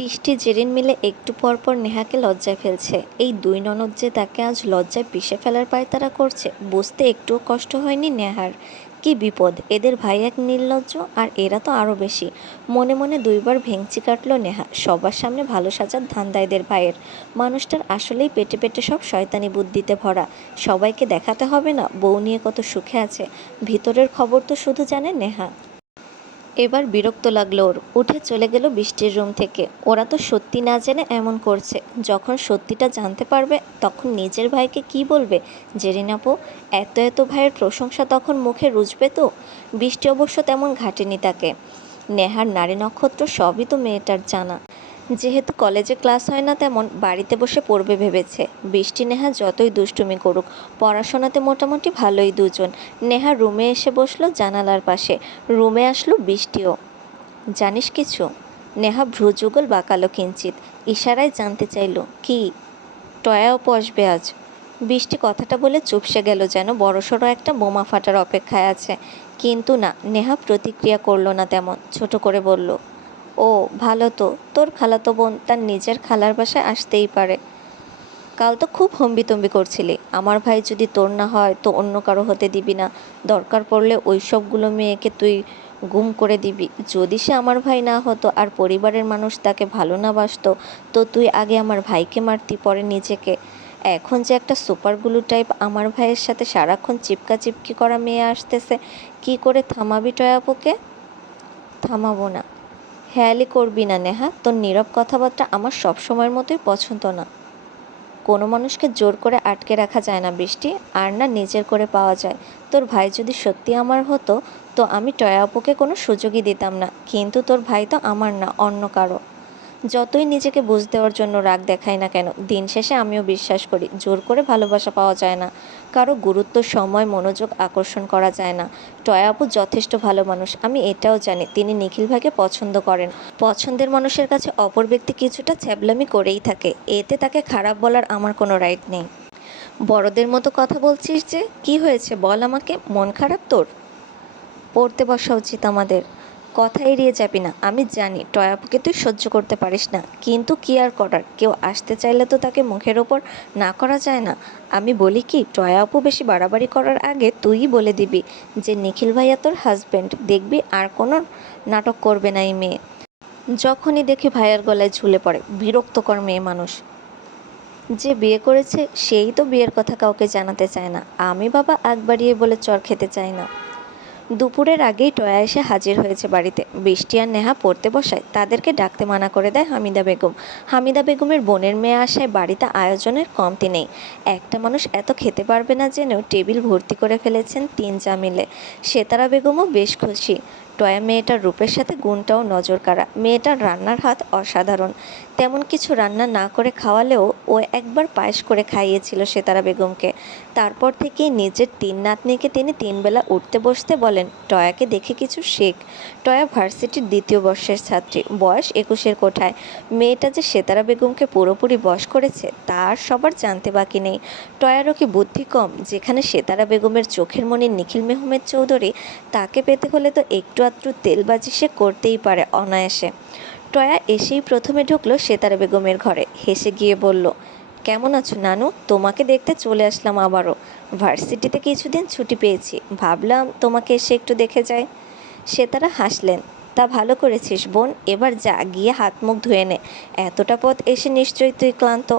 বৃষ্টি জেরিন মিলে একটু পর পর নেহাকে লজ্জায় ফেলছে। এই দুই ননদ যে তাকে আজ লজ্জায় পিষে ফেলার পায়তারা করছে, বুঝতে একটুও কষ্ট হয়নি নেহার। কি বিপদ, এদের ভাই এক নির্লজ্জ, আর এরা তো আরও বেশি। মনে মনে দুইবার ভেঙচি কাটল নেহা। সবার সামনে ভালো সাজার ধান্দা এদের ভাইয়ের। মানুষটার আসলেই পেটে পেটে সব শয়তানি বুদ্ধিতে ভরা। সবাইকে দেখাতে হবে না বউ নিয়ে কত সুখে আছে, ভিতরের খবর তো শুধু জানে নেহা। এবার বিরক্ত লাগলো ওর, উঠে চলে গেল বৃষ্টির রুম থেকে। ওরা তো সত্যি না জেনে এমন করছে, যখন সত্যিটা জানতে পারবে তখন নিজের ভাইকে কি বলবে জেরিন আপু? এত এত ভাইয়ের প্রশংসা তখন মুখে রুজবে তো? বৃষ্টি অবশ্য তেমন ঘাটেনি তাকে। নেহার নারী নক্ষত্র সবই তো মেয়েটার জানা। যেহেতু কলেজে ক্লাস হয় না তেমন, বাড়িতে বসে পড়বে ভেবেছে। বৃষ্টি নেহা যতই দুষ্টুমি করুক, পড়াশোনাতে মোটামুটি ভালোই দুজন। নেহা রুমে এসে বসলো জানালার পাশে। রুমে আসলো বৃষ্টিও। জানিস কিছু? নেহা ভ্রুযুগল বাঁকালো কিঞ্চিত, ইশারায় জানতে চাইল কি। টয়া অপু আসবে আজ। বৃষ্টি কথাটা বলে চুপসে গেল, যেন বড়সড় একটা বোমা ফাটার অপেক্ষায় আছে। কিন্তু না, নেহা প্রতিক্রিয়া করলো না তেমন। ছোট করে বলল, ও ভালো তো, তোর খালাতো বোন তার নিজের খালার বাসায় আসতেই পারে। কাল তো খুব হম্বিতম্বি করছিলি, আমার ভাই যদি তোর না হয় তো অন্য কারো হতে দিবি না, দরকার পড়লে ওই সবগুলো মেয়েকে তুই গুম করে দিবি। যদি সে আমার ভাই না হতো আর পরিবারের মানুষ তাকে ভালো না বাসতো, তো তুই আগে আমার ভাইকে মারতি, পরে নিজেকে। এখন যে একটা সুপার গ্লু টাইপ আমার ভাইয়ের সাথে সারাক্ষণ চিপকা চিপকি করা মেয়ে আসতেছে, কি করে থামাবি টয়াপুকে? থামাবো না। হেয়ালি করবি না নেহা, তোর নীরব কথাবার্তা আমার সব সময়ের মতোই পছন্দ না। কোনো মানুষকে জোর করে আটকে রাখা যায় না বৃষ্টি, আর না নিজের করে পাওয়া যায়। তোর ভাই যদি সত্যি আমার হতো তো আমি টয়া আপুকে কোনো সুযোগই দিতাম না, কিন্তু তোর ভাই তো আমার না, অন্য কারো। যতই নিজেকে বুঝ দেওয়ার জন্য রাগ দেখাই না কেন, দিন শেষে আমিও বিশ্বাস করি জোর করে ভালোবাসা পাওয়া যায় না। কারো গুরুত্ব, সময়, মনোযোগ আকর্ষণ করা যায় না। টয়া আপু যথেষ্ট ভালো মানুষ, আমি এটাও জানি তিনি নিখিল ভাইকে পছন্দ করেন। পছন্দের মানুষের কাছে অপর ব্যক্তি কিছুটা ছ্যাবলামি করেই থাকে, এতে তাকে খারাপ বলার আমার কোনো রাইট নেই। বড়দের মতো কথা বলছিস যে, কি হয়েছে বল আমাকে, মন খারাপ তোর? পড়তে বসা উচিত আমাদের। কথা এড়িয়ে যাবি না, আমি জানি টয়াপুকে তুই সহ্য করতে পারিস না, কিন্তু কি আর করার, কেউ আসতে চাইলে তো তাকে মুখের ওপর না করা যায় না। আমি বলি কি, টয়াপু বেশি বাড়াবাড়ি করার আগে তুইই বলে দিবি যে নিখিল ভাইয়া তোর হাজব্যান্ড, দেখবি আর কোনো নাটক করবে না এই মেয়ে। যখনই দেখি ভাইয়ার গলায় ঝুলে পড়ে, বিরক্তকর মেয়ে মানুষ। যে বিয়ে করেছে সেই তো বিয়ের কথা কাউকে জানাতে চায় না, আমি বাবা আগ বাড়িয়ে বলে চর খেতে চাই না। দুপুরের আগেই টয়া এসে হাজির হয়েছে বাড়িতে। বৃষ্টি আর নেহা পড়তে বসায়, তাদেরকে ডাকতে মানা করে দেয় হামিদা বেগম। হামিদা বেগমের বোনের মেয়ে আসায় বাড়িতে আয়োজনের কমতি নেই। একটা মানুষ এত খেতে পারবে না জেনেও টেবিল ভর্তি করে ফেলেছেন তিন যা মিলে। সেতারা বেগমও বেশ খুশি। টয়া মেয়েটার রূপের সাথে গুণটাও নজর কাড়া। মেয়েটার রান্নার হাত অসাধারণ। তেমন কিছু রান্না না করে খাওয়ালেও ও একবার পায়েস করে খাইয়েছিল সেতারা বেগমকে। তারপর থেকেই নিজের তিন নাতনিকে তিনি তিনবেলা উঠতে বসতে বলেন, টয়াকে দেখে কিছু শেখ। টয়া ভার্সিটির দ্বিতীয় বর্ষের ছাত্রী, বয়স 21-এর কোঠায়। মেয়েটা যে সেতারা বেগমকে পুরোপুরি বশ করেছে তার সবার জানতে বাকি নেই। টয়ারও কি বুদ্ধি কম? যেখানে সেতারা বেগমের চোখের মণি নিখিল মেহমেদ চৌধুরী, তাকে পেতে হলে তো একটু আধটু তেলবাজি সে করতেই পারে অনায়াসে। টয়া এসেই প্রথমে ঢুকলো সেতারা বেগমের ঘরে, হেসে গিয়ে বলল, কেমন আছো নানু? তোমাকে দেখতে চলে আসলাম আবারও। ভার্সিটিতে কিছুদিন ছুটি পেয়েছি, ভাবলাম তোমাকে এসে একটু দেখে যাই। সেতারা হাসলেন, তা ভালো করেছিস বোন, এবার যা গিয়ে হাত মুখ ধুয়ে নে, এতটা পথ এসে নিশ্চয়ই তুই ক্লান্ত।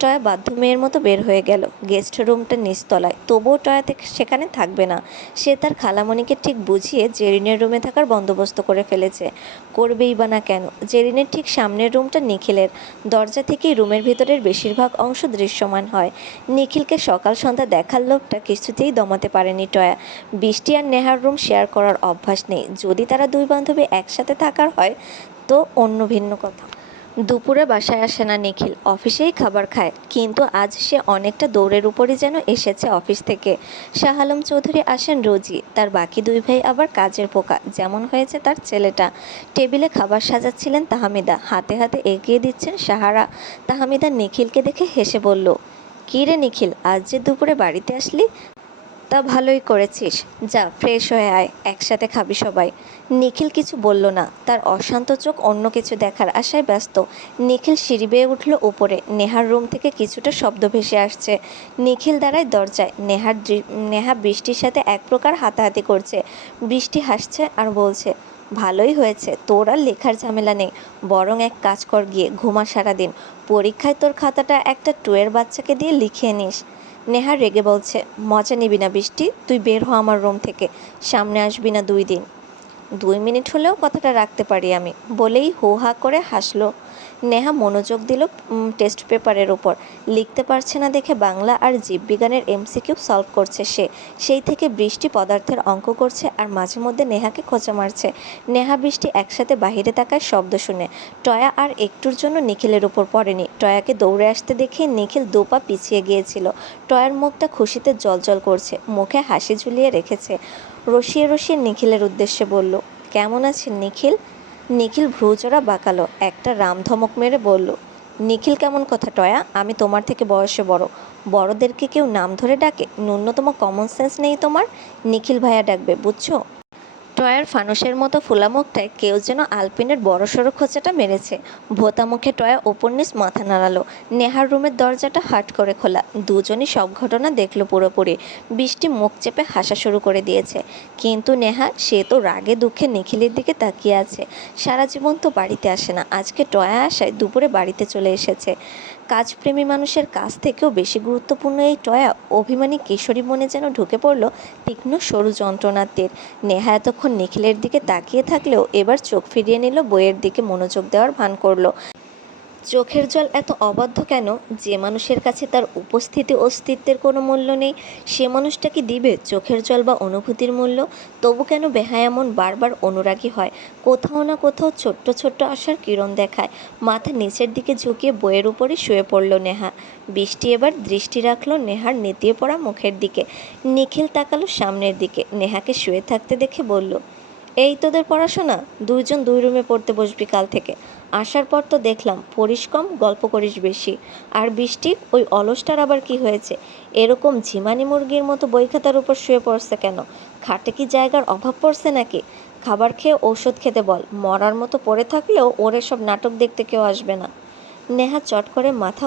টয়া বাধ্য মেয়ের মতো বের হয়ে গেল। গেস্ট রুমটা নিচতলায়, তবুও টয়া সেখানে থাকবে না। সে তার খালামণিকে ঠিক বুঝিয়ে জেরিনের রুমে থাকার বন্দোবস্ত করে ফেলেছে। করবেই বা না কেন? জেরিনের ঠিক সামনের রুমটা নিখিলের। দরজা থেকেই রুমের ভিতরের বেশিরভাগ অংশ দৃশ্যমান হয়। নিখিলকে সকাল সন্ধ্যা দেখার লোভটা কিছুতেই দমাতে পারেনি টয়া। বৃষ্টি আর নেহার রুম শেয়ার করার অভ্যাস নেই, যদি তারা দুই বান্ধবী একসাথে থাকার হয় তো অন্য ভিন্ন কথা। দুপুরে বাসায় আসে না নিখিল, অফিসেই খাবার খায়, কিন্তু আজ সে অনেকটা দৌড়ের উপরই যেন এসেছে অফিস থেকে। শাহ আলম চৌধুরী আসেন রোজই, তার বাকি দুই ভাই আবার কাজের পোকা, যেমন হয়েছে তার ছেলেটা। টেবিলে খাবার সাজাচ্ছিলেন তাহমিদা, হাতে হাতে এগিয়ে দিচ্ছেন সাহারা। তাহমিদা নিখিলকে দেখে হেসে বলল, কী রে নিখিল, আজ যে দুপুরে বাড়িতে আসলি? তা ভালোই করেছিস, যা ফ্রেশ হয়ে আয়, একসাথে খাবি সবাই। নিখিল কিছু বলল না, তার অশান্ত চোখ অন্য কিছু দেখার আশায় ব্যস্ত। নিখিল সিঁড়ি বেয়ে উঠল উপরে। নেহার রুম থেকে কিছুটা শব্দ ভেসে আসছে। নিখিল দাঁড়ায় দরজায়। নেহা বৃষ্টির সাথে এক প্রকার হাতাহাতি করছে। বৃষ্টি হাসছে আর বলছে, ভালোই হয়েছে, তোর আর লেখার ঝামেলা নেই। বরং এক কাজ কর, গিয়ে ঘুমা সারাদিন। পরীক্ষায় তোর খাতাটা একটা টুয়ের বাচ্চাকে দিয়ে লিখিয়ে নিস। নেহা রেগে বলছে, মজা নিবি না বৃষ্টি, তুই বের হ আমার রুম থেকে, সামনে আসবি না 2 দিন। 2 মিনিট হলেও কথাটা রাখতে পারি আমি, বলেই হো হা করে হাসলো। নেহা মনোযোগ দিল টেস্ট পেপারের ওপর। লিখতে পারছে না দেখে বাংলা আর জীববিজ্ঞানের এমসিকিউ সলভ করছে সে। সেই থেকে বৃষ্টি পদার্থের অঙ্ক করছে আর মাঝে মধ্যে নেহাকে খোঁচা মারছে। নেহা বৃষ্টি একসাথে বাহিরে তাকায় শব্দ শুনে। টয়া আর একটুর জন্য নিখিলের ওপর পড়েনি। টয়াকে দৌড়ে আসতে দেখে নিখিল 2 পা পিছিয়ে গিয়েছিল। টয়ার মুখটা খুশিতে জ্বলজ্বল করছে, মুখে হাসি ঝুলিয়ে রেখেছে। রসিয়ে রসিয়ে নিখিলের উদ্দেশ্যে বলল, কেমন আছেন নিখিল? নিখিল ভ্রুজোড়া বাঁকালো, একটা রামধমক মেরে বলল, নিখিল কেমন কথা টয়া, আমি তোমার থেকে বয়সে বড়। বড়দেরকে কেউ নাম ধরে ডাকে? ন্যূনতম কমন সেন্স নেই তোমার? নিখিল ভাইয়া ডাকবে, বুঝছো? টয়ার ফানুসের মতো ফোলা মুখটায় কেউ যেন আলপিনের বড়সড় খোঁচাটা মেরেছে। ভোঁতা মুখে টয়া ওপর নিচ মাথা নাড়ালো। নেহার রুমের দরজাটা হাট করে খোলা। দুজনই সব ঘটনা দেখলো পুরোপুরি। বৃষ্টি মুখ চেপে হাসা শুরু করে দিয়েছে। কিন্তু নেহা, সে তো রাগে দুঃখে নিখিলের দিকে তাকিয়ে আছে। সারা জীবন তো বাড়িতে আসে না, আজকে টয়া আসায় দুপুরে বাড়িতে চলে এসেছে। কাজপ্রেমী মানুষের কাছ থেকেও বেশি গুরুত্বপূর্ণ এই টয়া অভিমানী কিশোরী মনে যেন ঢুকে পড়ল তীক্ষ্ণ সরু যন্ত্রণার তীর। নেহা এতক্ষণ নিখিলের দিকে তাকিয়ে থাকলেও এবার চোখ ফিরিয়ে নিল, বইয়ের দিকে মনোযোগ দেওয়ার ভান করলো। চোখের জল এত অবাধ্য কেন? যে মানুষের কাছে তার উপস্থিতি অস্তিত্বের কোনো মূল্য নেই, সে মানুষটা কি দিবে চোখের জল বা অনুভূতির মূল্য? তবু কেন বেহায়া মন বারবার অনুরাগী হয়? কোথাও না কোথাও ছোট্ট ছোট্ট আশার কিরণ দেখায়। মাথা নিচের দিকে ঝুঁকিয়ে বইয়ের উপরে শুয়ে পড়ল নেহা। বৃষ্টি এবার দৃষ্টি রাখলো নেহার নেতিয়ে পড়া মুখের দিকে। নিখিল তাকালো সামনের দিকে। নেহাকে শুয়ে থাকতে দেখে বলল, এই তোদের পড়াশোনা? 2জন 2 রুমে পড়তে বসবি কাল থেকে। আসার পর তো দেখলাম পড়িস কম, গল্প করিস বেশি। আর বৃষ্টি, ওই অলসটার আবার কি হয়েছে? এরকম ঝিমানি মুরগির মতো বই খাতার উপর শুয়ে পড়ছে কেন? খাটে কি জায়গার অভাব পড়ছে নাকি? খাবার খেয়ে ঔষধ খেতে বল, মরার মতো পড়ে থাকলেও ওর এসব নাটক দেখতে কেউ আসবে না। নেহা চট করে মাথা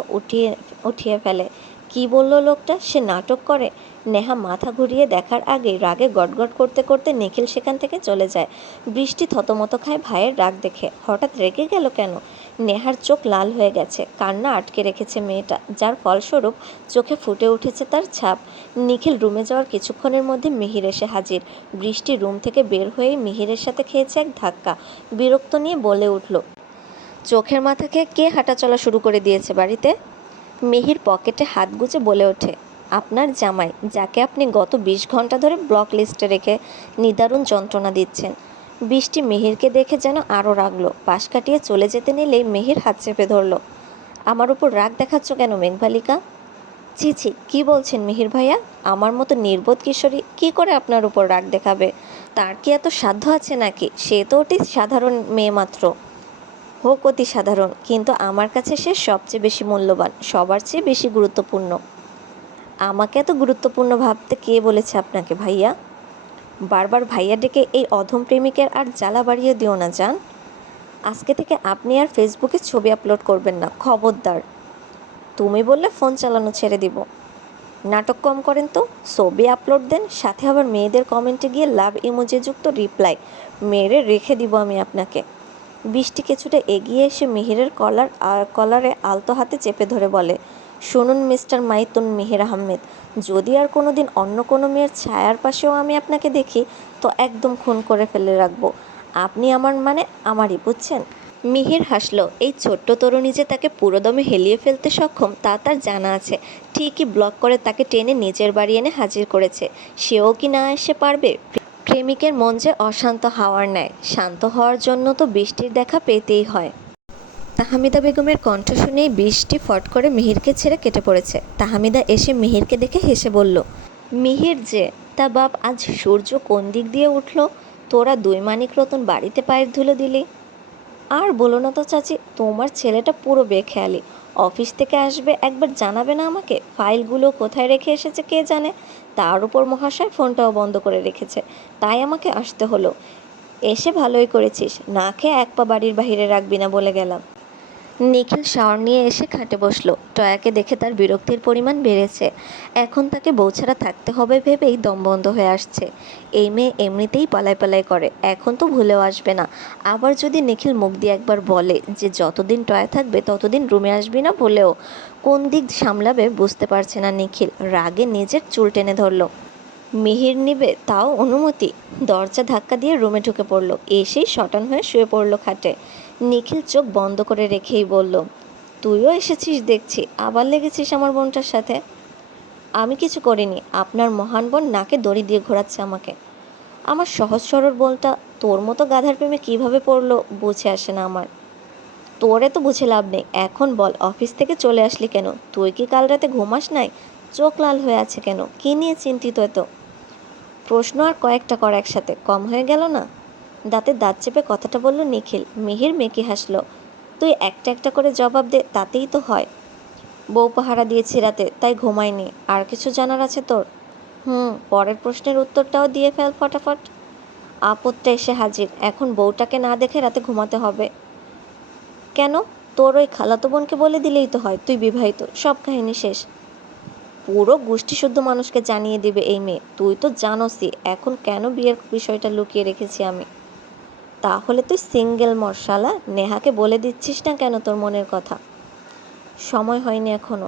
উঠিয়ে ফেলে। কি বলল লোকটা, সে নাটক করে? নেহা মাথা ঘুরিয়ে দেখার আগে রাগে গটগট করতে করতে নিখিল সেখান থেকে চলে যায়। বৃষ্টি থতমত খায় ভাইয়ের রাগ দেখে। হঠাৎ রেগে গেল কেন? নেহার চোখ লাল হয়ে গেছে, কান্না আটকে রেখেছে মেয়েটা, যার ফলস্বরূপ চোখে ফুটে উঠেছে তার ছাপ। নিখিল রুমে যাওয়ার কিছুক্ষণের মধ্যে মিহির এসে হাজির। বৃষ্টি রুম থেকে বের হয়েই মিহিরের সাথে খেয়েছে এক ধাক্কা। বিরক্ত নিয়ে বলে উঠল, চোখের মাথা খেয়ে কে হাঁটাচলা শুরু করে দিয়েছে বাড়িতে? মিহির পকেটে হাত গুজে বলে ওঠে, আপনার জামাই, যাকে আপনি গত 20 ঘন্টা ধরে ব্লক লিস্টে রেখে নিদারুণ যন্ত্রণা দিচ্ছেন। বৃষ্টি মিহিরকে দেখে যেন আরও রাগলো। পাশ কাটিয়ে চলে যেতে নিলেই মিহির হাত চেপে ধরল। আমার উপর রাগ দেখাচ্ছ কেন মেঘবালিকা? ছি ছি, কী বলছেন মিহির ভাইয়া? আমার মতো নির্বোধ কিশোরী কী করে আপনার উপর রাগ দেখাবে? তার কি এত সাধ্য আছে নাকি? সে তো অতি সাধারণ মেয়ে মাত্র। হোক অতি সাধারণ, কিন্তু আমার কাছে সে সবচেয়ে বেশি মূল্যবান, সবার চেয়ে বেশি গুরুত্বপূর্ণ। আমাকে এত গুরুত্বপূর্ণ ভাবতে কে বলেছে আপনাকে ভাইয়া? বারবার ভাইয়া ডেকে এই অধম প্রেমিকের আর জ্বালা বাড়িয়ে দিও না জান। আজকে থেকে আপনি আর ফেসবুকে ছবি আপলোড করবেন না, খবরদার। তুমি বললে ফোন চালানো ছেড়ে দিব। নাটক কম করেন তো, ছবি আপলোড দেন, সাথে আবার মেয়েদের কমেন্টে গিয়ে লাভ ইমোজি যুক্ত রিপ্লাই মেরে রেখে দিব আমি আপনাকে। বৃষ্টি কিছুটা এগিয়ে এসে মিহিরের কলারে আলতো হাতে চেপে ধরে বলে, শুনুন মিস্টার মাইতুন মিহির আহমেদ, যদি আর কোনো দিন অন্য কোনো মেয়ের ছায়ার পাশেও আমি আপনাকে দেখি, তো একদম খুন করে ফেলে রাখবো। আপনি আমার মানে আমারই, বুঝছেন? মিহির হাসল। এই ছোট্ট তরুণী যে তাকে পুরোদমে হেলিয়ে ফেলতে সক্ষম তা তার জানা আছে। ঠিকই ব্লক করে তাকে টেনে নিজের বাড়ি এনে হাজির করেছে। সেও কি না এসে পারবে? প্রেমিকের মন যে অশান্ত হাওয়ার ন্যায়, শান্ত হওয়ার জন্য তো বৃষ্টির দেখা পেতেই হয়। তাহমিদা বেগমের কণ্ঠ শুনেই বৃষ্টি ফট করে মিহিরকে ছেড়ে কেটে পড়েছে। তাহমিদা এসে মিহিরকে দেখে হেসে বলল, মিহির যে, তা বাপ, আজ সূর্য কোন দিক দিয়ে উঠল? তোরা 2 মানিক রতন বাড়িতে পায়ের ধুলো দিলি। আর বলো না তো চাচি, তোমার ছেলেটা পুরো বেখেয়ালি। অফিস থেকে আসবে, একবার জানাবে না আমাকে? ফাইলগুলো কোথায় রেখে এসেছে কে জানে। তার উপর মহাশয় ফোনটাও বন্ধ করে রেখেছে, তাই আমাকে আসতে হলো। এসে ভালোই করেছিস, না খেয়ে এক পা বাড়ির বাইরে রাখবি না বলে গেলাম। নিখিল শাওয়ার নিয়ে এসে খাটে বসলো। টয়াকে দেখে তার বিরক্তির পরিমাণ বেড়েছে। এখন তাকে বউ ছাড়া থাকতে হবে ভেবেই দম বন্ধ হয়ে আসছে। এই মেয়ে এমনিতেই পালায় পালায় করে, এখন তো ভুলেও আসবে না। আবার যদি নিখিল মুখ দিয়ে একবার বলে যে যতদিন টয়া থাকবে ততদিন রুমে আসবি না বলেও, কোন দিক সামলাবে বুঝতে পারছে না নিখিল। রাগে নিজের চুল টেনে ধরলো। মিহির নিবে তাও অনুমতি? দরজা ধাক্কা দিয়ে রুমে ঢুকে পড়ল, এসেই শটান হয়ে শুয়ে পড়ল খাটে। নিখিল চোখ বন্ধ করে রেখেই বলল, তুইও এসেছিস দেখছি, আবার লেগেছিস আমার বোনটার সাথে। আমি কিছু করিনি, আপনার মহান বোন নাকে দড়ি দিয়ে ঘোরাচ্ছে আমাকে। আমার সহজ সরল বোনটা তোর মতো গাধার প্রেমে কিভাবে পড়লো বুঝে আসে না আমার। তোরে তো বুঝে লাভ নেই, এখন বল অফিস থেকে চলে আসলি কেন? তুই কি কাল রাতে ঘুমাস নাই? চোখ লাল হয়ে আছে কেন? কী নিয়ে চিন্তিত এত? প্রশ্ন আর কয়েকটা কর একসাথে, কম হয়ে গেল না? দাঁতে দাঁত চেপে কথাটা বলল নিখিল। মিহির মেকি হাসল। তুই একটা একটা করে জবাব দে, তাতেই তো হয়। বউ পাহারা দিয়েছি রাতে, তাই ঘুমায়নি। আর কিছু জানার আছে তোর? পরের প্রশ্নের উত্তরটাও দিয়ে ফেল ফটাফট। আপদটা এসে হাজির, এখন বউটাকে না দেখে রাতে ঘুমাতে হবে কেন? তোর ওই খালাতো বোনকে বলে দিলেই তো হয় তুই বিবাহিত, সব কাহিনী শেষ। পুরো গোষ্ঠী শুদ্ধ মানুষকে জানিয়ে দিবে এই মেয়ে। তুই তো জানোসই এখন কেন বিয়ের বিষয়টা লুকিয়ে রেখেছি আমি। তাহলে তুই সিঙ্গেল মশালা, নেহাকে বলে দিচ্ছিস না কেন তোর মনের কথা? সময় হয়নি এখনো।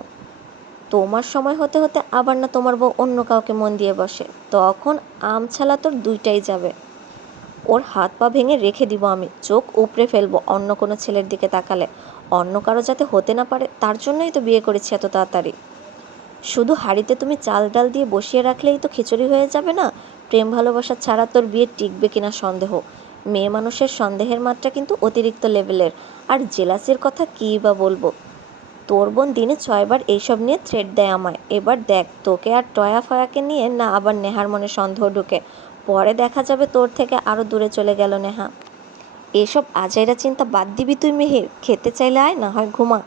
তোমার সময় হতে হতে আবার না তোমার বউ অন্য কাউকে মন দিয়ে বসে, তখন আমছালা তোর দুইটাই যাবে। ওর হাত পা ভেঙে রেখে দিব আমি, চোখ উপড়ে ফেলবো অন্য কোনো ছেলের দিকে তাকালে। অন্য কারো যাতে হতে না পারে, তার জন্যই তো বিয়ে করেছি এত তাড়াতাড়ি। শুধু হাঁড়িতে তুমি চাল ডাল দিয়ে বসিয়ে রাখলেই তো খিচুড়ি হয়ে যাবে না? প্রেম ভালোবাসা ছাড়া তোর বিয়ে টিকবে কিনা সন্দেহ। মেয়ে মানুষের সন্দেহের মাত্রা কিন্তু অতিরিক্ত লেভেলের। আর জেলাসির কথা কী বা বলবো। তোর বোন দিনে 6বার এইসব নিয়ে থ্রেট দেয় আমায়। এবার দেখ তোকে আর টয়া ফয়াকে নিয়ে না আবার নেহার মনে সন্দেহ ঢুকে, পরে দেখা যাবে তোর থেকে আরও দূরে চলে গেল নেহা। এসব আজাইরা চিন্তা বাদ দিবি তুই মিহির, খেতে চাইলে আয়, না হয় ঘুমা।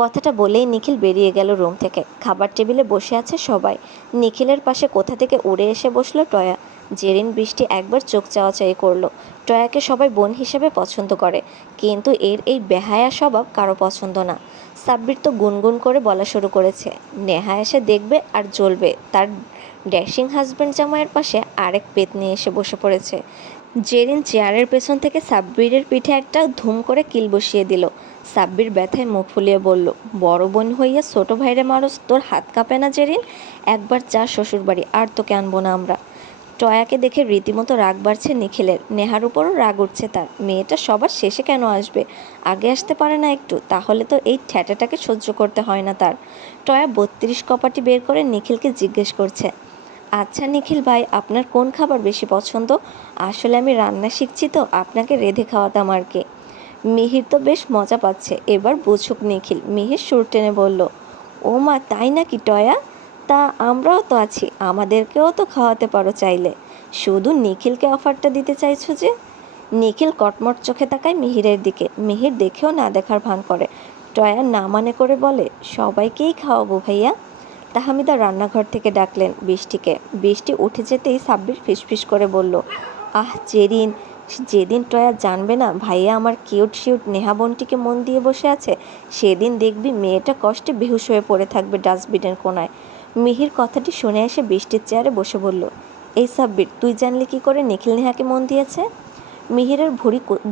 কথাটা বলেই নিখিল বেরিয়ে গেল রুম থেকে। খাবার টেবিলে বসে আছে সবাই। নিখিলের পাশে কোথা থেকে উড়ে এসে বসলো টয়া। জেরিন বৃষ্টি একবার চোখ চাওয়াচাই করলো। টয়াকে সবাই বোন হিসেবে পছন্দ করে, কিন্তু এর এই বেহায়া স্বভাব কারো পছন্দ না। সাব্বির তো গুনগুন করে বলা শুরু করেছে, নেহা এসে দেখবে আর জ্বলবে। তার ড্যাশিং হাজব্যান্ড জামাইয়ের পাশে আরেক পেত নিয়ে এসে বসে পড়েছে। জেরিন চেয়ারের পেছন থেকে সাব্বিরের পিঠে একটা ধুম করে কিল বসিয়ে দিল। সাব্বির ব্যথায় মুখ ফুলিয়ে বলল, বড় বোন হইয়া ছোট ভাইরে মারস, তোর হাত কাঁপে না জেরিন? একবার যা শ্বশুরবাড়ি, আর তোকে আনবো না আমরা। টয়াকে দেখে রীতিমতো রাগ বাড়ছে নিখিলের। নেহার উপরও রাগ উঠছে তার। মেয়েটা সবার শেষে কেন আসবে? আগে আসতে পারে না একটু? তাহলে তো এই ঠ্যাটাটাকে সহ্য করতে হয় না তার। টয়া 32 কপাটি বের করে নিখিলকে জিজ্ঞেস করছে, আচ্ছা নিখিল ভাই, আপনার কোন খাবার বেশি পছন্দ? আসলে আমি রান্না শিখছি তো, আপনাকে রেঁধে খাওয়াতাম আর কি। মিহির তো বেশ মজা পাচ্ছে, এবার বুঝুক নিখিল। মিহির সুর টেনে বলল, ও মা, তাই নাকি টয়া? তা আমরাও তো আছি, আমাদেরকেও তো খাওয়াতে পারো চাইলে। শুধু নিখিলকে অফারটা দিতে চাইছো যে? নিখিল কটমট চোখে তাকায় মিহিরের দিকে। মিহির দেখেও না দেখার ভান করে। টয়া না মানে করে বলে, সবাইকেই খাওয়াবো ভাইয়া। তাহমিদা রান্নাঘর থেকে ডাকলেন বৃষ্টিকে। বৃষ্টি উঠে যেতেই সাব্বির ফিসফিস করে বলল, আহ জেরিন, যেদিন টয়া জানবে না ভাইয়া আমার কিউট শিউট নেহা বোনটিকে মন দিয়ে বসে আছে, সেদিন দেখবি মেয়েটা কষ্টে বেহুশ হয়ে পড়ে থাকবে ডাস্টবিনের কোনায়। মিহির কথাটি শুনে এসে বৃষ্টির চেয়ারে বসে বলল, এই সাব্বির, তুই জানলি কি করে নিখিল নেহাকে মন দিয়েছে? মিহিরের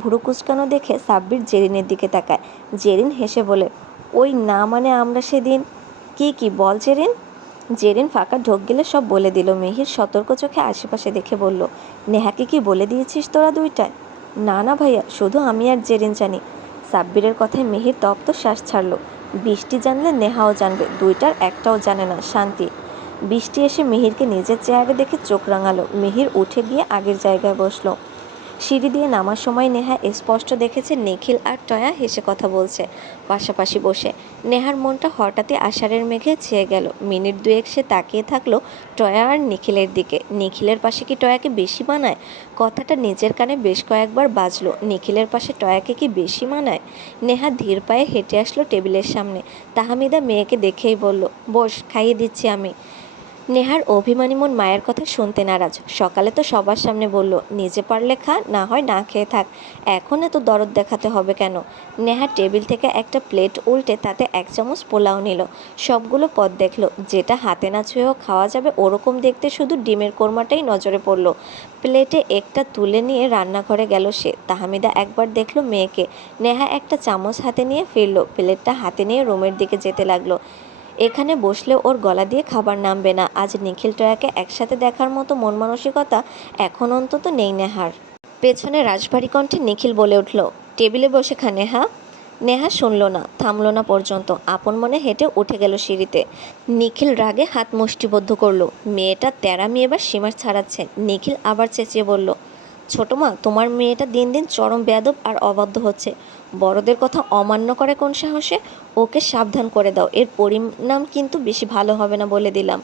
ভুরু কুচকানো দেখে সাব্বির জেরিনের দিকে তাকায়। জেরিন হেসে বলে, ওই না মানে আমরা সেদিন। কি বল জেরিন। জেরিন ফাঁকা ঢোক গেলে সব বলে দিল। মিহির সতর্ক চোখে আশেপাশে দেখে বলল, নেহাকে কি বলে দিয়েছিস তোরা দুইটায়? না না ভাইয়া, শুধু আমি আর জেরিন জানি। সাব্বিরের কথায় মিহির তপ্ত শ্বাস ছাড়ল। বৃষ্টি জানলে নেহাও জানবে, দুইটার একটাও জানে না, শান্তি। বৃষ্টি এসে মিহিরকে নিজের চেয়ারে দেখে চোখ রাঙালো। মিহির উঠে গিয়ে আগের জায়গায় বসলো। সিঁড়ি দিয়ে নামার সময় নেহা স্পষ্ট দেখেছে নিখিল আর টয়া হেসে কথা বলছে পাশাপাশি বসে। নেহার মনটা হঠাৎই আষাঢ়ের মেঘে ছেয়ে গেল। মিনিট দুয়েক সে তাকিয়ে থাকলো টয়া আর নিখিলের দিকে। নিখিলের পাশে কি টয়াকে বেশি মানায়? কথাটা নিজের কানে বেশ কয়েকবার বাজলো। নিখিলের পাশে টয়াকে কি বেশি মানায়? নেহা ধীর পায়ে হেঁটে আসলো টেবিলের সামনে। তাহমিদা মেয়েকে দেখেই বলল, বস, খাইয়ে দিচ্ছি আমি। নেহার অভিমানী মন মায়ের কথা শুনতে নারাজ। সকালে তো সবার সামনে বলল, নিজে পারলে খা, না হয় না খেয়ে থাক, এখন এত দরদ দেখাতে হবে কেন? নেহা টেবিল থেকে একটা প্লেট উল্টে তাতে 1 চামচ পোলাও নিল। সবগুলো পদ দেখলো। যেটা হাতে না ছুঁয়েও খাওয়া যাবে ওরকম দেখতে শুধু ডিমের কোরমাটাই নজরে পড়ল। প্লেটে একটা তুলে নিয়ে রান্নাঘরে গেল সে। তাহমিদা একবার দেখলো মেয়েকে। নেহা একটা চামচ হাতে নিয়ে ফিরল। প্লেটটা হাতে নিয়ে রুমের দিকে যেতে লাগলো। এখানে বসলে ওর গলা দিয়ে খাবার নামবে না। আজ নিখিল টয়াকে একসাথে দেখার মতো মন মানসিকতা এখন অন্তত নেই নেহার। পেছনে রাজবাড়ি কণ্ঠে নিখিল বলে উঠল, টেবিলে বসে খা নেহা। নেহা শুনল না, থামল না পর্যন্ত। আপন মনে হেঁটে উঠে গেল সিঁড়িতে। নিখিল রাগে হাত মুষ্টিবদ্ধ করলো। মেয়েটা তেড়ামি এবার সীমা ছাড়াচ্ছে। নিখিল আবার চেঁচিয়ে বলল, ছোটো মা, তোমার মেয়েটা দিন দিন চরম বেয়াদব আর অবাধ্য হচ্ছে। বড়দের কথা অমান্য করে কোন সাহসে? ওকে সাবধান করে দাও, এর পরিণাম কিন্তু বেশি ভালো হবে না বলে দিলাম।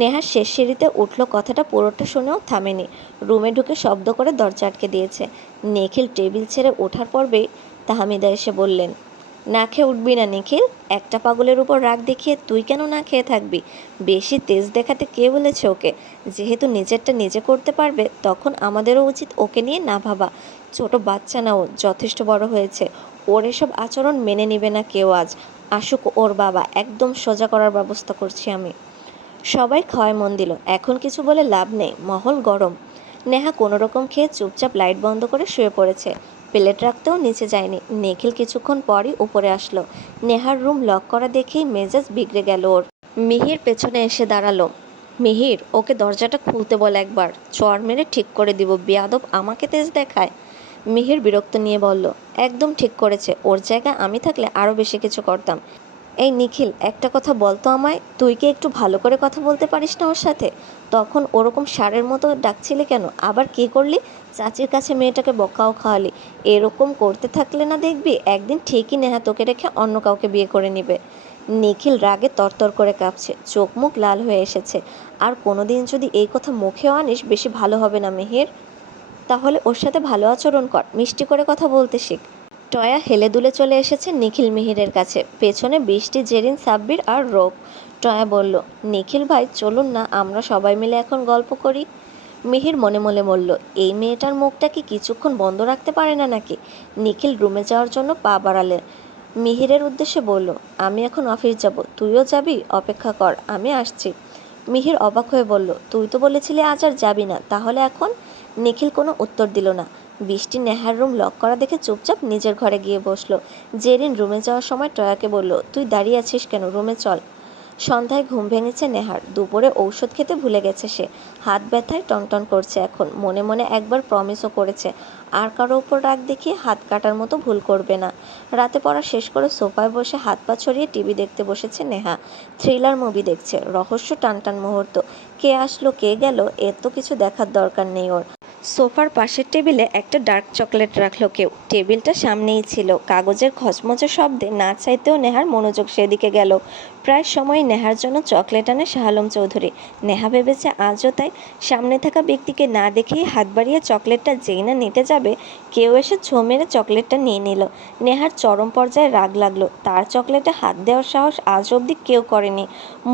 নেহা শেষ সিঁড়িতে উঠল, কথাটা পুরোটা শুনেও থামেনি। রুমে ঢুকে শব্দ করে দরজা আটকে দিয়েছে। নিখিল টেবিল ছেড়ে ওঠার পর্বেই তাহমিদা এসে বললেন, না খেয়ে উঠবি না নিখিল? একটা পাগলের উপর রাগ দেখিয়ে তুই কেন না খেয়ে থাকবি? বেশি তেজ দেখাতে কে বলেছে ওকে? যেহেতু নিজেরটা নিজে করতে পারবে, তখন আমাদেরও উচিত ওকে নিয়ে না ভাবা। ছোট বাচ্চা না, ও যথেষ্ট বড় হয়েছে। ওর এসব আচরণ মেনে নিবে না কেউ। আজ আসুক ওর বাবা, একদম সোজা করার ব্যবস্থা করছি আমি। সবাই খাওয়ায় মন দিল। এখন কিছু বলে লাভ নেই, মহল গরম। নেহা কোনো রকম খেয়ে চুপচাপ লাইট বন্ধ করে শুয়ে পড়েছে। প্লেট রাখতেও নিচে যায়নি। নিখিল কিছুক্ষণ পরই উপরে আসলো। নেহার রুম লক করা দেখেই মেজাজ বিগড়ে গেল ওর। মিহির পেছনে এসে দাঁড়ালো। মিহির, ওকে দরজাটা খুলতে বল একবার, চড় মেরে ঠিক করে দিব। বেয়াদব আমাকে তেজ দেখায়। মিহির বিরক্ত নিয়ে বলল, একদম ঠিক করেছে, ওর জায়গায় আমি থাকলে আরও বেশি কিছু করতাম। এই নিখিল, একটা কথা বলতো আমায়, তুই কি একটু ভালো করে কথা বলতে পারিস না ওর সাথে? তখন ওরকম ষাঁড়ের মতো ডাকছিলি কেন? আবার কী করলি? চাচির কাছে মেয়েটাকে বকাও খাওয়ালি। এরকম করতে থাকলে না দেখবি একদিন ঠিকই নেহা তোকে রেখে অন্য কাউকে বিয়ে করে নিবে। নিখিল রাগে তরতর করে কাঁপছে, চোখ মুখ লাল হয়ে এসেছে। আর কোনোদিন যদি এই কথা মুখেও আনিস বেশি ভালো হবে না মিহির। তাহলে ওর সাথে ভালো আচরণ কর, মিষ্টি করে কথা বলতে শিখ। টয়া হেলে দুলে চলে এসেছে নিখিল মিহিরের কাছে। পেছনে বৃষ্টি, জেরিন, সাব্বির আর রোপ। টয়া বলল, নিখিল ভাই চলুন না, আমরা সবাই মিলে এখন গল্প করি। মিহির মনে মনে বলল, এই মেয়েটার মুখটা কি কিছুক্ষণ বন্ধ রাখতে পারে না নাকি? নিখিল রুমে যাওয়ার জন্য পা বাড়ালেন। মিহিরের উদ্দেশ্যে বলল, আমি এখন অফিস যাব, তুইও যাবি? অপেক্ষা কর, আমি আসছি। মিহির অবাক হয়ে বলল, তুই তো বলেছিলি আজ আর যাবি না, তাহলে এখন? নিখিল কোনো উত্তর দিল না। বৃষ্টি নেহার রুম লক করা দেখে চুপচাপ নিজের ঘরে গিয়ে বসলো। জেরিন রুমে যাওয়ার সময় টয়াকে বলল, তুই দাঁড়িয়ে আছিস কেন, রুমে চল। সন্ধ্যায় ঘুম ভেঙেছে নেহার। দুপুরে ঔষধ খেতে ভুলে গেছে সে। হাত ব্যথায় টনটন করছে এখন। মনে মনে একবার প্রমিসও করেছে, আর কারো উপর রাগ দেখিয়ে হাত কাটার মতো ভুল করবে না। রাতে পড়া শেষ করে সোফায় বসে হাত পা ছড়িয়ে টিভি দেখতে বসেছে নেহা। থ্রিলার মুভি দেখছে, রহস্য টানটান মুহূর্ত। কে আসলো কে গেল এত কিছু দেখার দরকার নেই ওর। সোফার পাশের টেবিলে একটা ডার্ক চকলেট রাখলো কেউ। টেবিলটা সামনেই ছিল। কাগজের খচমচে শব্দে না চাইতেও নেহার মনোযোগ সেদিকে গেল। প্রায় সময় নেহার জন্য চকলেট আনে শাহ আলম চৌধুরী। নেহা ভেবেছে আজও তাই। সামনে থাকা ব্যক্তিকে না দেখেই হাত বাড়িয়ে চকলেটটা যেই না নিতে যাবে, কেউ এসে ছো মেরে চকলেটটা নিয়ে নিল। নেহার চরম পর্যায়ে রাগ লাগলো। তার চকলেটে হাত দেওয়ার সাহস আজ অবধি কেউ করেনি।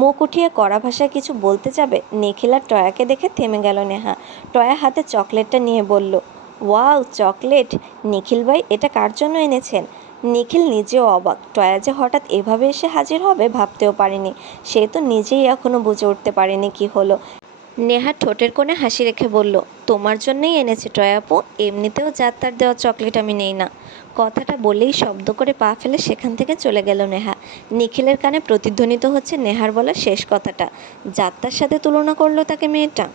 মুখ উঠিয়ে কড়া ভাষায় কিছু বলতে যাবে, নিখিল আর টয়াকে দেখে থেমে গেল নেহা। টয়া হাতে চকলেটটা নিয়ে বলল, ওয়াও, চকলেট! নিখিল ভাই, এটা কার জন্য এনেছেন? নিখিল নিজেও অবাক। টয়া যে হঠাৎ এভাবে এসে হাজির হবে ভাবতেও পারেনি। সে তো নিজেই এখনো বুঝে উঠতে পারেনি কি হলো। নেহা ঠোঁটের কোণে হাসি রেখে বলল, তোমার জন্যই এনেছে টয়া আপু, এমনিতেও যাত্রার দেওয়া চকলেট আমি নেই না। কথাটা বলেই শব্দ করে পা ফেলে সেখান থেকে চলে গেল নেহা। নিখিলের কানে প্রতিধ্বনিত হচ্ছে নেহার বলা শেষ কথাটা। যাত্রার সাথে তুলনা করলো তাকে মেয়েটা।